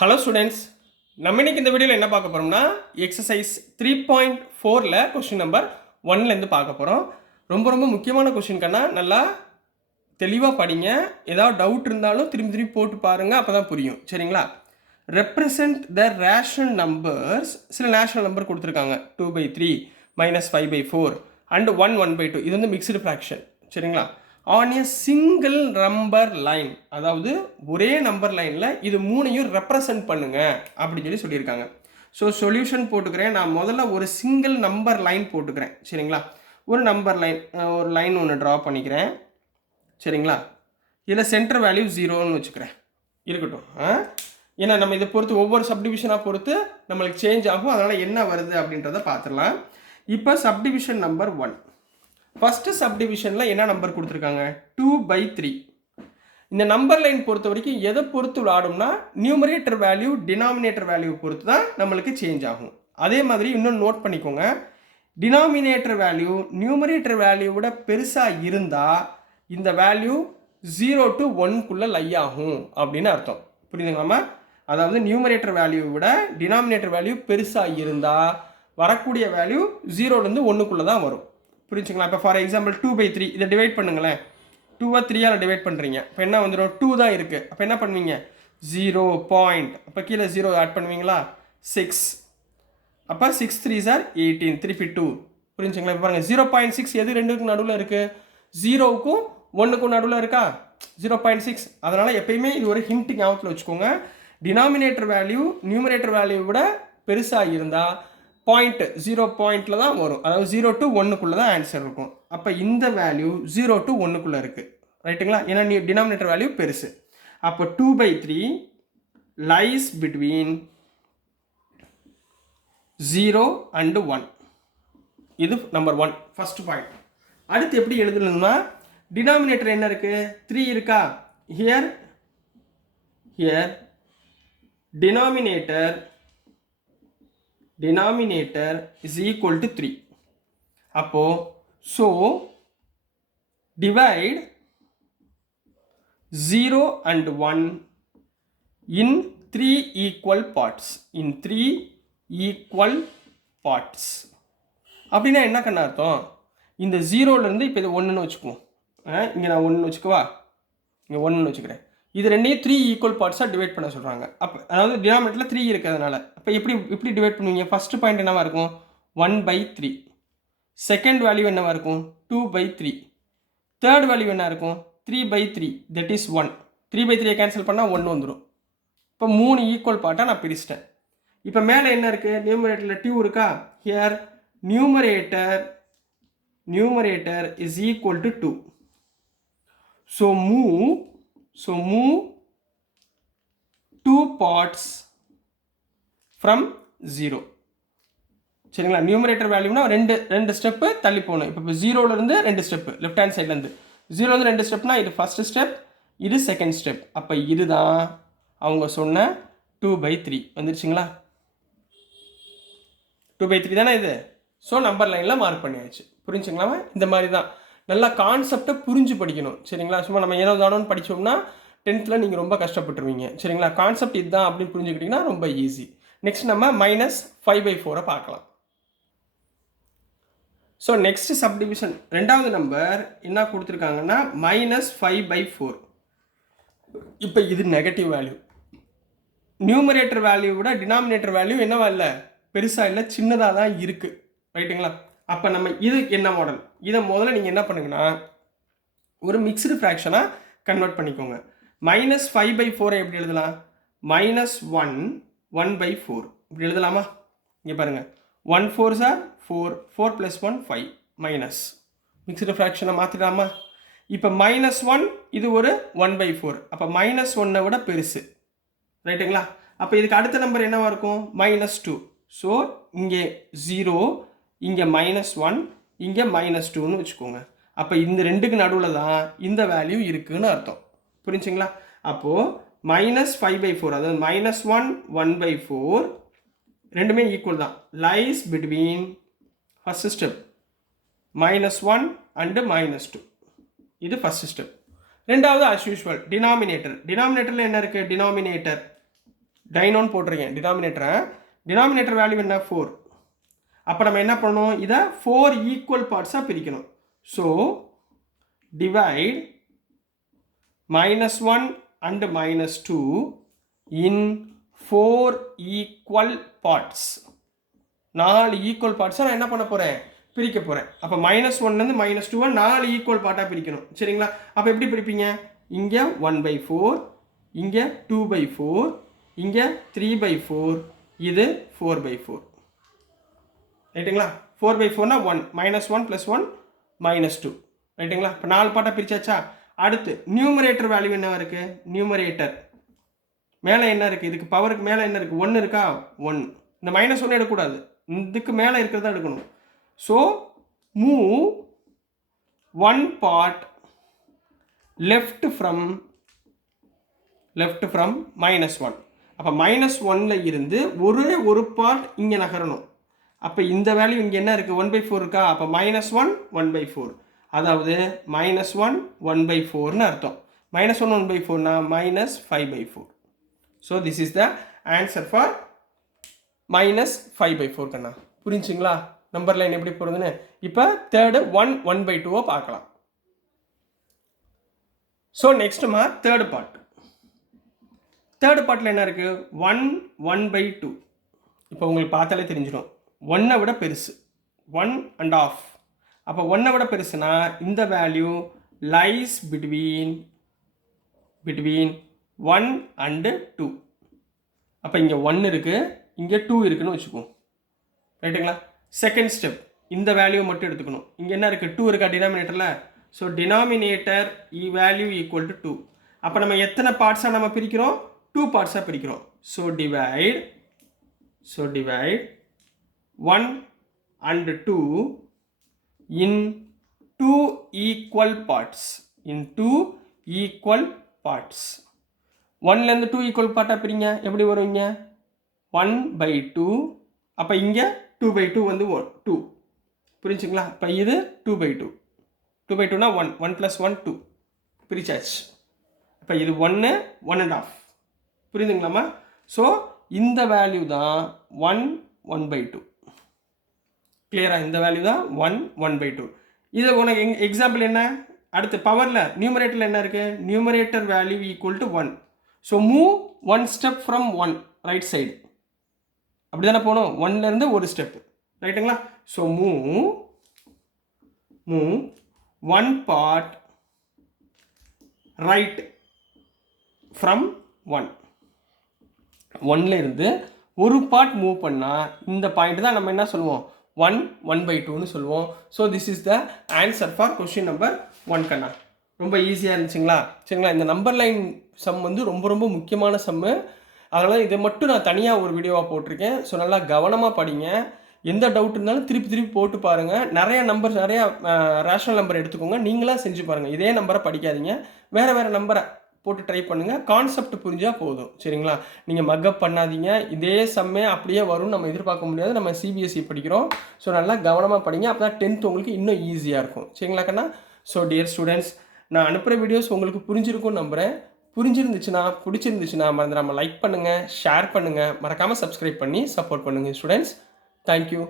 Hello students, நம்ம இன்னைக்கு இந்த வீடியோவில் என்ன பார்க்க போகிறோம்னா எக்ஸசைஸ் 3.4ல் கொஸ்டின் நம்பர் 1லேருந்து பார்க்க போகிறோம். ரொம்ப முக்கியமான கொஸ்டின் கண்ணா, நல்லா தெளிவாக படிங்க. ஏதாவது டவுட் இருந்தாலும் திரும்பி போட்டு பாருங்கள், அப்போ தான் புரியும். சரிங்களா? Represent the rational numbers. சில ரேஷனல் நம்பர் கொடுத்துருக்காங்க. 2/3 -5/4 அண்ட் 1/2. இது வந்து மிக்ஸ்டு ஃப்ராக்ஷன். சரிங்களா? On a single number line, அதாவது ஒரே நம்பர் லைனில் இது மூணையும் ரெப்ரசன்ட் பண்ணுங்க அப்படின்னு சொல்லியிருக்காங்க. ஸோ சொல்யூஷன் போட்டுக்கிறேன். நான் முதல்ல ஒரு சிங்கிள் நம்பர் லைன் போட்டுக்கிறேன். சரிங்களா? ஒரு நம்பர் லைன், ஒரு லைன் ஒன்று ட்ரா பண்ணிக்கிறேன். சரிங்களா? இதில் சென்டர் வேல்யூ 0ன்னு வச்சுக்கிறேன். இருக்கட்டும். ஏன்னா நம்ம இதை பொறுத்து ஒவ்வொரு சப்டிவிஷனாக பொறுத்து நம்மளுக்கு சேஞ்ச் ஆகும். அதனால் என்ன வருது அப்படின்றத பார்த்துடலாம். இப்போ சப்டிவிஷன் நம்பர் 1. ஃபஸ்ட்டு சப்டிவிஷனில் என்ன நம்பர் கொடுத்துருக்காங்க? 2/3. இந்த நம்பர் லைன் பொறுத்த வரைக்கும் எதை பொறுத்து விளாடும்னா நியூமரேட்டர் வேல்யூ டினாமினேட்டர் வேல்யூ பொறுத்து தான் நம்மளுக்கு சேஞ்ச் ஆகும். அதே மாதிரி இன்னும் நோட் பண்ணிக்கோங்க, டினாமினேட்டர் வேல்யூ நியூமரேட்டர் வேல்யூ விட பெருசாக இருந்தால் இந்த வேல்யூ 0 to 1க்குள்ளே லை ஆகும் அப்படின்னு அர்த்தம். புரியுதுங்களாமா? அதாவது நியூமரேட்டர் வேல்யூ விட டினாமினேட்டர் வேல்யூ பெருசாக இருந்தால் வரக்கூடிய வேல்யூ 0லேருந்து 1க்குள்ளே தான் வரும். புரிஞ்சுங்களா? இப்போ ஃபார் எக்ஸாம்பிள் 2/3 இதை டிவைட் பண்ணுங்களேன். 2 3ஆல் டிவைட் பண்ணுறீங்க. இப்போ என்ன வந்துடும்? 2 தான் இருக்குது. அப்போ என்ன பண்ணுவீங்க? 0 பாயிண்ட். அப்போ கீழே 0 ஆட் பண்ணுவீங்களா? 6. அப்போ 6 3s are 18. திருப்பி 2. புரிஞ்சுங்களா? இப்போ பாருங்கள், 0.6 எது ரெண்டுக்கும் நடுவில் இருக்குது? 0க்கும் 1க்கும் நடுவில் இருக்கா? 0.6. அதனால் எப்பயுமே இது ஒரு ஹிண்ட் ஞாபகத்தில் வச்சுக்கோங்க. டினாமினேட்டர் வேல்யூ நியூமரேட்டர் வேல்யூ விட பெருசாக இருந்தால் பாயிண்ட் 0 பாயிண்டில் தான் வரும். அதாவது 0 to 1க்குள்ளே தான் ஆன்சர் இருக்கும். அப்போ இந்த வேல்யூ 0 to 1க்குள்ளே இருக்குது. ரைட்டுங்களா? ஏன்னா டினாமினேட்டர் வேல்யூ பெருசு. அப்போ 2/3 லைஸ் பிட்வீன் 0 and 1. இது நம்பர் 1, ஃபர்ஸ்ட் பாயிண்ட். அடுத்து எப்படி எழுதணும்னா, டினாமினேட்டர் என்ன இருக்குது? 3 இருக்கா? Here denominator is equal to 3. அப்போ so divide 0 and 1 in 3 equal parts. அப்படின்னா என்ன கண்ணா அர்த்தம்? இந்த 0லேருந்து இப்போ இது 1ன்னு வச்சுக்குவோம். இங்கே நான் 1 வச்சுக்குவா, இங்கே 1ன்னு வச்சுக்கிறேன். இது ரெண்டையும் 3 ஈக்குவல் பார்ட்ஸாக டிவைட் பண்ண சொல்கிறாங்க. அப்போ அதாவது டினாமினேட்டரில் 3 இருக்கிறதுனால அப்போ எப்படி டிவைட் பண்ணுவீங்க? ஃபஸ்ட்டு பாயிண்ட் என்னவாக இருக்கும்? 1/3. செகண்ட் வேல்யூ என்னவாக இருக்கும்? 2/3. தேர்ட் வேல்யூ என்ன இருக்கும்? 3/3. That is 1. 3/3 கேன்சல் பண்ணால் 1 வந்துடும். இப்போ 3 ஈக்குவல் பார்ட்டாக நான் பிரிச்சிட்டேன். இப்போ மேலே என்ன இருக்குது? நியூமரேட்டரில் 2 இருக்கா? Here numerator is equal to 2. So move 2 parts from 0. சரிங்களா? நியூமரேட்டர் வேல்யூனா ரெண்டு ஸ்டெப்பு தள்ளி போகணும். இப்போ 0லேருந்து 2 ஸ்டெப்பு லெஃப்ட் ஹேண்ட் சைட்லேருந்து 0லேருந்து 2 ஸ்டெப்னா இது ஃபஸ்ட்டு ஸ்டெப், இது செகண்ட் ஸ்டெப். அப்போ இதுதான் அவங்க சொன்ன 2/3 வந்துருச்சுங்களா? 2/3 தானே இது. ஸோ நம்பர் லைனில் மார்க் பண்ணியாச்சு. புரிஞ்சுங்களா? இந்த மாதிரி தான் நல்லா கான்செப்டை புரிஞ்சு படிக்கணும். சரிங்களா? சும்மா நம்ம ஏனோ தானோன்னு படித்தோம்னா 10th நீங்கள் ரொம்ப கஷ்டப்பட்டுருவீங்க. சரிங்களா? கான்செப்ட் இதுதான் அப்படின்னு புரிஞ்சுக்கிட்டிங்கன்னா ரொம்ப ஈஸி. நெக்ஸ்ட் நம்ம -5/4 பார்க்கலாம். ஸோ நெக்ஸ்ட் சப்டிவிஷன் ரெண்டாவது நம்பர் என்ன கொடுத்துருக்காங்கன்னா -5/4. இப்போ இது நெகட்டிவ் வேல்யூ. நியூமரேட்டர் வேல்யூ விட டினாமினேட்டர் வேல்யூ என்னவா இல்லை? பெருசாக இல்லை, சின்னதாக தான் இருக்குது. ரைட்டுங்களா? அப்போ நம்ம இது என்ன மாடல்? இதை முதல்ல நீங்கள் என்ன பண்ணுங்கன்னா ஒரு மிக்ஸ்டு ஃப்ராக்ஷனாக கன்வெர்ட் பண்ணிக்கோங்க. -5/4 எப்படி எழுதலாம்? -1/4 இப்படி எழுதலாமா? இங்கே பாருங்கள், 1 4s are 4, 4 + 1 5 மைனஸ் மிக்ஸ்டு ஃப்ராக்ஷனை மாற்றிடலாமா? இப்போ -1 இது ஒரு 1/4. அப்போ -1 விட பெருசு. ரைட்டுங்களா? அப்போ இதுக்கு அடுத்த நம்பர் என்னவா இருக்கும்? -2. ஸோ இங்கே 0, இங்கே -1, இங்கே -2ன்னு வச்சுக்கோங்க. அப்போ இந்த ரெண்டுக்கு நடுவில் தான் இந்த வேல்யூ இருக்குதுன்னு அர்த்தம். புரிஞ்சுங்களா? அப்போது -5/4 அதாவது -1 1/4 ரெண்டுமே ஈக்குவல் தான். Lies between first step -1 and -2. இது ஃபஸ்ட்டு ஸ்டெப். ரெண்டாவது as usual டினாமினேட்டரில் என்ன இருக்குது? டைனோன்னு போட்டிருக்கேன் டினாமினேட்டரை. டினாமினேட்டர் வேல்யூ என்ன 4. அப்போ நம்ம என்ன பண்ணணும், இதை 4 ஈக்குவல் பார்ட்ஸாக பிரிக்கணும். So divide -1 and -2 in 4 equal parts. 4 equal பார்ட்ஸாக நான் என்ன பண்ண போகிறேன், பிரிக்க போகிறேன். அப்போ -1லேருந்து -2 4 ஈக்குவல் பார்ட்டாக பிரிக்கணும். சரிங்களா? அப்போ எப்படி பிரிப்பீங்க, இங்கே 1/4, இங்கே 2/4, இங்கே 3/4, இது 4/4. ரைட்டுங்களா? 4/4னா 1, -1 + 1 -2. ரைட்டுங்களா? இப்போ 4 பார்ட்டாக பிரிச்சாச்சா? அடுத்து நியூமரேட்டர் வேல்யூ என்ன இருக்குது, நியூமரேட்டர் மேலே என்ன இருக்குது, இதுக்கு பவருக்கு மேலே என்ன இருக்குது, 1 இருக்கா, 1. இந்த -1 எடுக்கக்கூடாது, இதுக்கு மேலே இருக்கிறதா எடுக்கணும். So move 1 part left from -1. அப்போ -1ல் இருந்து ஒரே ஒரு பார்ட் இங்கே நகரணும். அப்போ இந்த வேல்யூ இங்கே என்ன இருக்குது, 1/4 இருக்கா? அப்போ -1 1/4, அதாவது -1 1/4ன்னு அர்த்தம். -1 1/4னா -5/4. So this is the answer for -5/4 கண்ணா. புரிஞ்சுங்களா நம்பர் லைன் எப்படி போகிறதுன்னு? இப்போ தேர்டு 1/2 பார்க்கலாம். ஸோ நெக்ஸ்ட்டுமா தேர்டு பார்ட்டில் என்ன இருக்குது, 1/2. இப்போ உங்களுக்கு பார்த்தாலே தெரிஞ்சிடும், 1 விட பெருசு, 1.5. அப்போ 1 விட பெருசுனா இந்த வேல்யூ லைஸ் பிட்வீன் 1 and 2. அப்போ இங்கே 1 இருக்குது, இங்கே 2 இருக்குன்னு வச்சுக்குவோம். ரைட்டுங்களா? செகண்ட் ஸ்டெப், இந்த வேல்யூ மட்டும் எடுத்துக்கணும். இங்கே என்ன இருக்குது, 2 இருக்கா டினாமினேட்டரில்? So denominator value equal to 2. அப்போ நம்ம எத்தனை பார்ட்ஸாக நம்ம பிரிக்கிறோம், 2 பார்ட்ஸாக பிரிக்கிறோம். So divide 1 and 2 in 2 equal parts. 1லேருந்து 2 equal பார்ட்டாக பிரிங்க. எப்படி வருவீங்க, 1/2. அப்போ இங்கே 2/2 வந்து 2. புரிஞ்சுங்களா? இப்போ இது 2/2. 2/2னா 1, 1 + 1 2 பிரிச்சாச்சு. இப்போ இது 1 1.5. புரியுதுங்களாம்மா? ஸோ இந்த வேல்யூ தான் 1/2. கிளியரா? இந்த வேல்யூ தான் 1/2. இது உனக்கு எக்ஸாம்பிள் என்ன, அடுத்து பவரில் நியூமரேட்டரில் என்ன இருக்குது, numerator value equal to 1. So move 1 step from 1 right side. அப்படி தானே போகணும், 1லேருந்து ஒரு ஸ்டெப்பு. ரைட்டுங்களா? So move 1 part right from 1. 1லேருந்து ஒரு பார்ட் மூவ் பண்ணால் இந்த பாயிண்ட் தான் நம்ம என்ன சொல்லுவோம், 1/2ன்னு சொல்லுவோம். So this is the answer for question number 1 கண்ணா. ரொம்ப ஈஸியாக இருந்துச்சுங்களா? சரிங்களா? இந்த நம்பர் லைன் சம் வந்து ரொம்ப ரொம்ப முக்கியமான சம்மு. அதனால் இதை மட்டும் நான் தனியாக ஒரு வீடியோவாக போட்டிருக்கேன். ஸோ நல்லா கவனமாக படிங்க. எந்த டவுட் இருந்தாலும் திருப்பி போட்டு பாருங்கள். நிறையா ரேஷனல் நம்பர் எடுத்துக்கோங்க. நீங்களாக செஞ்சு பாருங்கள். இதே நம்பரை படிக்காதீங்க, வேறு நம்பரை போட்டு ட்ரை பண்ணுங்கள். கான்செப்ட் புரிஞ்சால் போதும். சரிங்களா? நீங்கள் மக்கப் பண்ணாதீங்க. இதே சம்மே அப்படியே வரும் நம்ம எதிர்பார்க்க முடியாது. நம்ம சிபிஎஸ்சி படிக்கிறோம். ஸோ நல்லா கவனமாக படிங்க. அப்போ தான் 10th உங்களுக்கு இன்னும் ஈஸியாக இருக்கும். சரிங்களா கண்ணா? ஸோ டியர் ஸ்டூடெண்ட்ஸ், நான் அனுப்புகிற வீடியோஸ் உங்களுக்கு புரிஞ்சிருக்கும்னு நம்புகிறேன். பிடிச்சிருந்துச்சுன்னா மறந்துடாமல் லைக் பண்ணுங்கள், ஷேர் பண்ணுங்கள், மறக்காமல் சப்ஸ்கிரைப் பண்ணி சப்போர்ட் பண்ணுங்கள் ஸ்டூடெண்ட்ஸ். தேங்க்யூ.